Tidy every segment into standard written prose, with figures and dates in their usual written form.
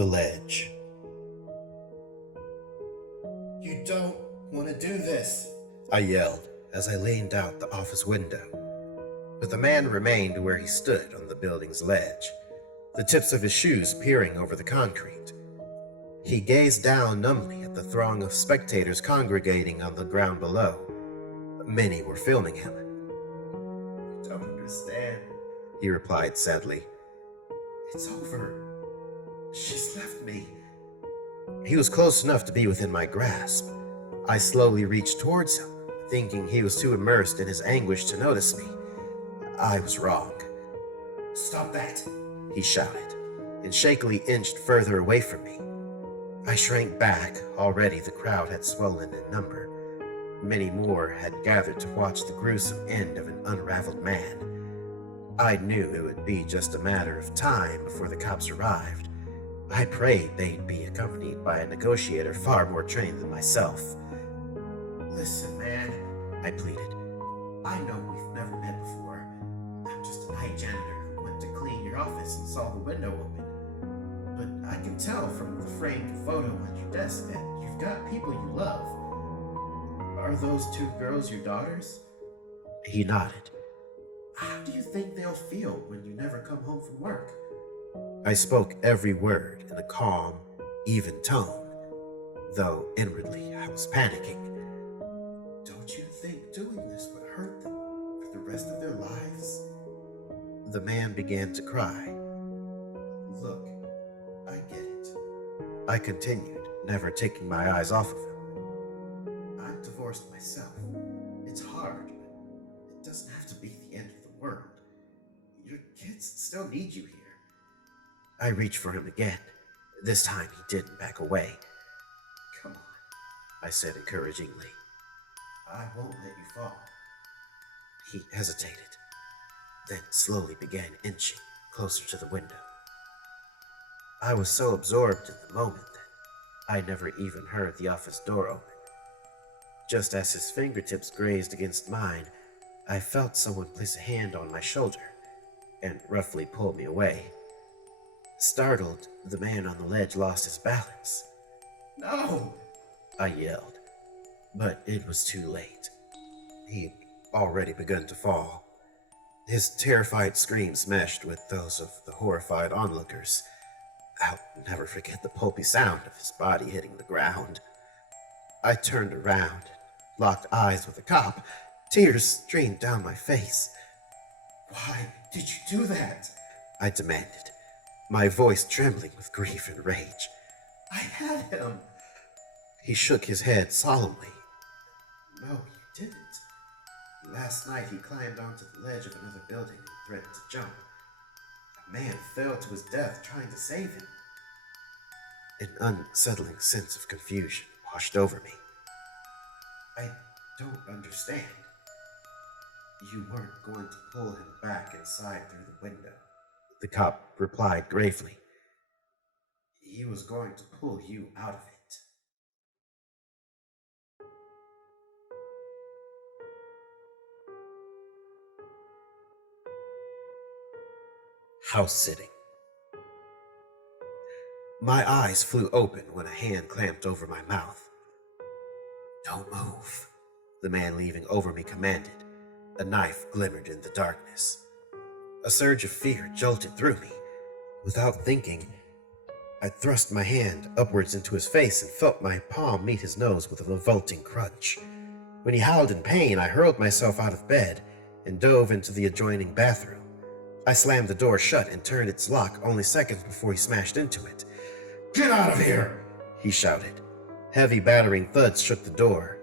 The ledge. "You don't want to do this," I yelled as I leaned out the office window. But the man remained where he stood on the building's ledge, the tips of his shoes peering over the concrete. He gazed down numbly at the throng of spectators congregating on the ground below. Many were filming him. "I don't understand," he replied sadly. "It's over. She's left me." He was close enough to be within my grasp. I slowly reached towards him, thinking he was too immersed in his anguish to notice me. I was wrong. "Stop that," he shouted, and shakily inched further away from me. I shrank back. Already the crowd had swollen in number. Many more had gathered to watch the gruesome end of an unraveled man. I knew it would be just a matter of time before the cops arrived. I prayed they'd be accompanied by a negotiator far more trained than myself. "Listen, man," I pleaded. "I know we've never met before. I'm just a night janitor who went to clean your office and saw the window open. But I can tell from the framed photo on your desk that you've got people you love. Are those two girls your daughters?" He nodded. "How do you think they'll feel when you never come home from work?" I spoke every word in a calm, even tone, though inwardly I was panicking. "Don't you think doing this would hurt them for the rest of their lives?" The man began to cry. "Look, I get it," I continued, never taking my eyes off of him. "I'm divorced myself. It's hard, but it doesn't have to be the end of the world. Your kids still need you here." I reached for him again. This time he didn't back away. "Come on," I said encouragingly. "I won't let you fall." He hesitated, then slowly began inching closer to the window. I was so absorbed in the moment that I never even heard the office door open. Just as his fingertips grazed against mine, I felt someone place a hand on my shoulder and roughly pull me away. Startled, the man on the ledge lost his balance. "No!" I yelled, but it was too late. He'd already begun to fall. His terrified screams meshed with those of the horrified onlookers. I'll never forget the pulpy sound of his body hitting the ground. I turned around, locked eyes with the cop. Tears streamed down my face. "Why did you do that?" I demanded, my voice trembling with grief and rage. "I had him." He shook his head solemnly. "No, you didn't. Last night he climbed onto the ledge of another building and threatened to jump. A man fell to his death trying to save him." An unsettling sense of confusion washed over me. "I don't understand." "You weren't going to pull him back inside through the window," the cop replied gravely. "He was going to pull you out of it." House sitting. My eyes flew open when a hand clamped over my mouth. "Don't move," the man leaning over me commanded. A knife glimmered in the darkness. A surge of fear jolted through me. Without thinking, I thrust my hand upwards into his face and felt my palm meet his nose with a revolting crunch. When he howled in pain, I hurled myself out of bed and dove into the adjoining bathroom. I slammed the door shut and turned its lock only seconds before he smashed into it. "Get out of here!" he shouted. Heavy battering thuds shook the door.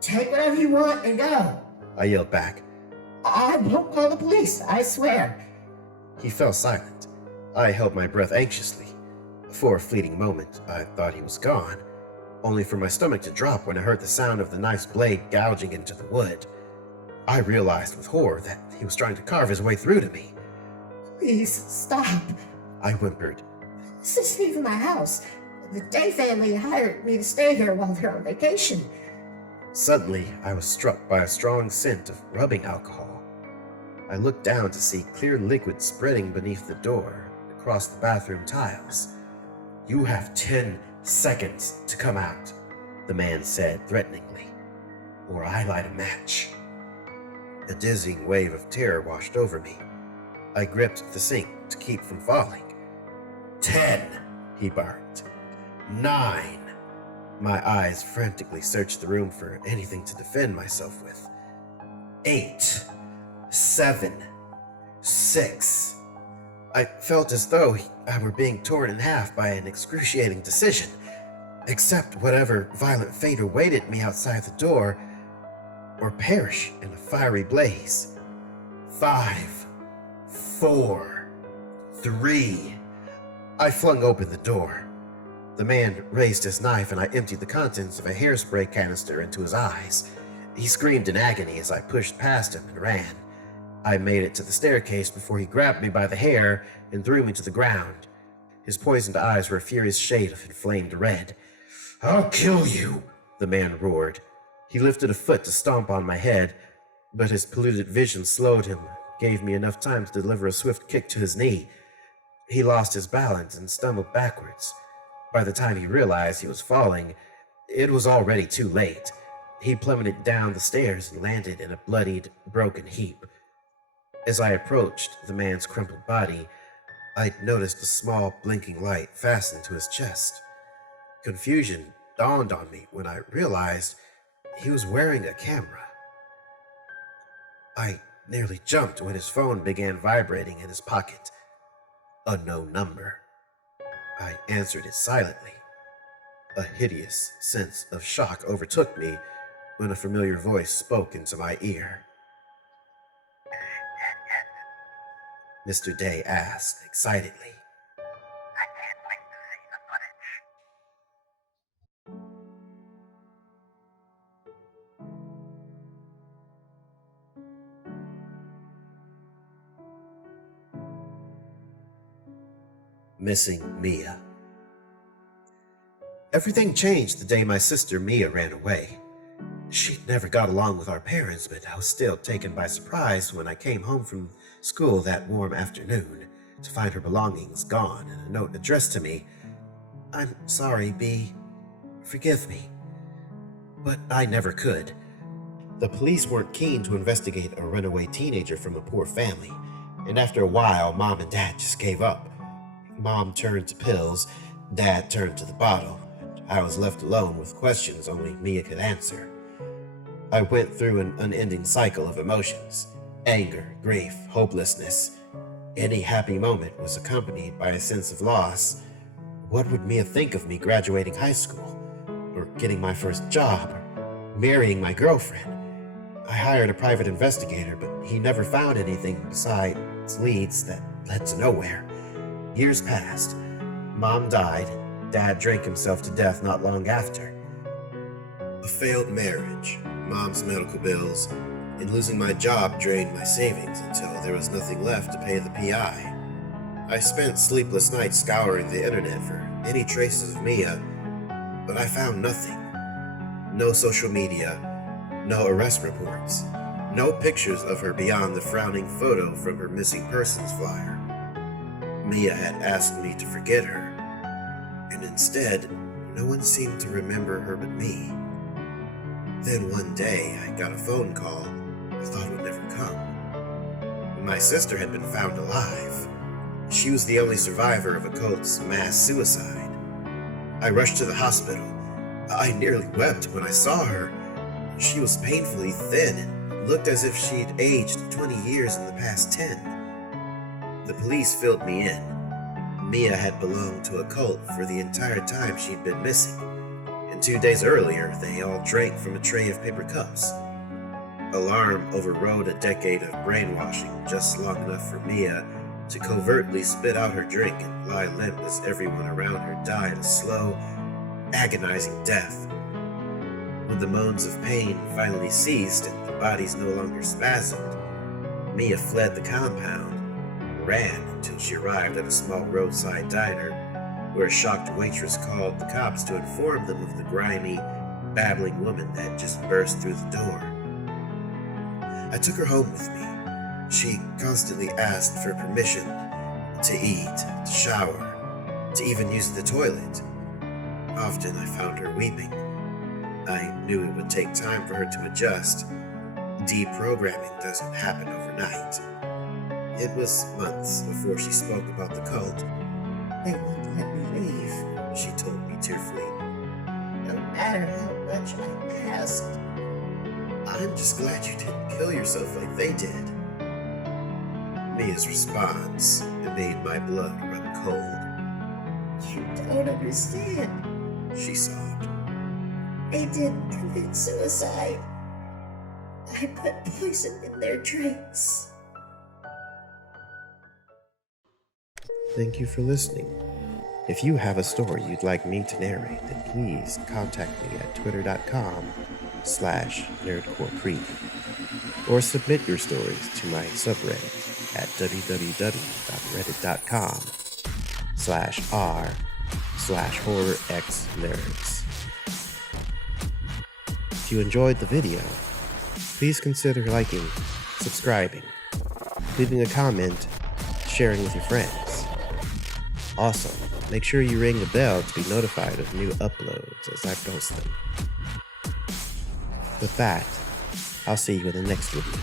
"Take whatever you want and go," I yelled back. "I won't call the police, I swear." He fell silent. I held my breath anxiously. For a fleeting moment, I thought he was gone, only for my stomach to drop when I heard the sound of the knife's blade gouging into the wood. I realized with horror that he was trying to carve his way through to me. "Please stop," I whimpered. "This isn't even my house. The Day family hired me to stay here while they're on vacation." Suddenly, I was struck by a strong scent of rubbing alcohol. I looked down to see clear liquid spreading beneath the door across the bathroom tiles. "You have 10 seconds to come out," the man said threateningly, "or I light a match." A dizzying wave of terror washed over me. I gripped the sink to keep from falling. 10, he barked. 9. My eyes frantically searched the room for anything to defend myself with. 8, 7, 6. I felt as though I were being torn in half by an excruciating decision. Accept whatever violent fate awaited me outside the door, or perish in a fiery blaze. 5, 4, 3. I flung open the door. The man raised his knife and I emptied the contents of a hairspray canister into his eyes. He screamed in agony as I pushed past him and ran. I made it to the staircase before he grabbed me by the hair and threw me to the ground. His poisoned eyes were a furious shade of inflamed red. "I'll kill you," the man roared. He lifted a foot to stomp on my head, but his polluted vision slowed him, gave me enough time to deliver a swift kick to his knee. He lost his balance and stumbled backwards. By the time he realized he was falling, it was already too late. He plummeted down the stairs and landed in a bloodied, broken heap. As I approached the man's crumpled body, I noticed a small, blinking light fastened to his chest. Confusion dawned on me when I realized he was wearing a camera. I nearly jumped when his phone began vibrating in his pocket. Unknown number. I answered it silently. A hideous sense of shock overtook me when a familiar voice spoke into my ear. Mr. Day asked excitedly. "I can't wait to see the footage." Missing Mia. Everything changed the day my sister Mia ran away. She'd never got along with our parents, but I was still taken by surprise when I came home from school that warm afternoon to find her belongings gone and a note addressed to me. "I'm sorry, B. Forgive me." But I never could. The police weren't keen to investigate a runaway teenager from a poor family, and after a while, Mom and Dad just gave up. Mom turned to pills, Dad turned to the bottle, and I was left alone with questions only Mia could answer. I went through an unending cycle of emotions: anger, grief, hopelessness. Any happy moment was accompanied by a sense of loss. What would Mia think of me graduating high school, or getting my first job, or marrying my girlfriend? I hired a private investigator, but he never found anything besides leads that led to nowhere. Years passed. Mom died. Dad drank himself to death not long after. A failed marriage, Mom's medical bills, and losing my job drained my savings until there was nothing left to pay the PI. I spent sleepless nights scouring the internet for any traces of Mia, but I found nothing. No social media, no arrest reports, no pictures of her beyond the frowning photo from her missing persons flyer. Mia had asked me to forget her, and instead, no one seemed to remember her but me. Then one day, I got a phone call I thought would never come. My sister had been found alive. She was the only survivor of a cult's mass suicide. I rushed to the hospital. I nearly wept when I saw her. She was painfully thin and looked as if she'd aged 20 years in the past 10. The police filled me in. Mia had belonged to a cult for the entire time she'd been missing, and 2 days earlier, they all drank from a tray of paper cups. Alarm overrode a decade of brainwashing just long enough for Mia to covertly spit out her drink and lie limp as everyone around her died a slow, agonizing death. When the moans of pain finally ceased and the bodies no longer spasmed, Mia fled the compound and ran until she arrived at a small roadside diner where a shocked waitress called the cops to inform them of the grimy, babbling woman that just burst through the door. I took her home with me. She constantly asked for permission to eat, to shower, to even use the toilet. Often I found her weeping. I knew it would take time for her to adjust. Deprogramming doesn't happen overnight. It was months before she spoke about the cult. They won't let me leave. She told me tearfully. No matter how much I asked. I'm just glad you didn't kill yourself like they did. Mia's response made my blood run cold. You don't understand. She sobbed. They didn't commit suicide. I put poison in their drinks. Thank you for listening. If you have a story you'd like me to narrate, then please contact me at twitter.com/NerdxCorexCreep or submit your stories to my subreddit at www.reddit.com/r/horrorxnerds. If you enjoyed the video, please consider liking, subscribing, leaving a comment, sharing with your friends. Also, make sure you ring the bell to be notified of new uploads as I post them. With that, I'll see you in the next video.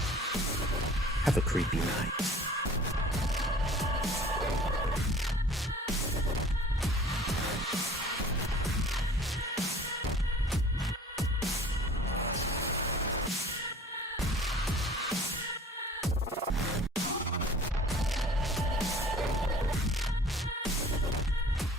Have a creepy night.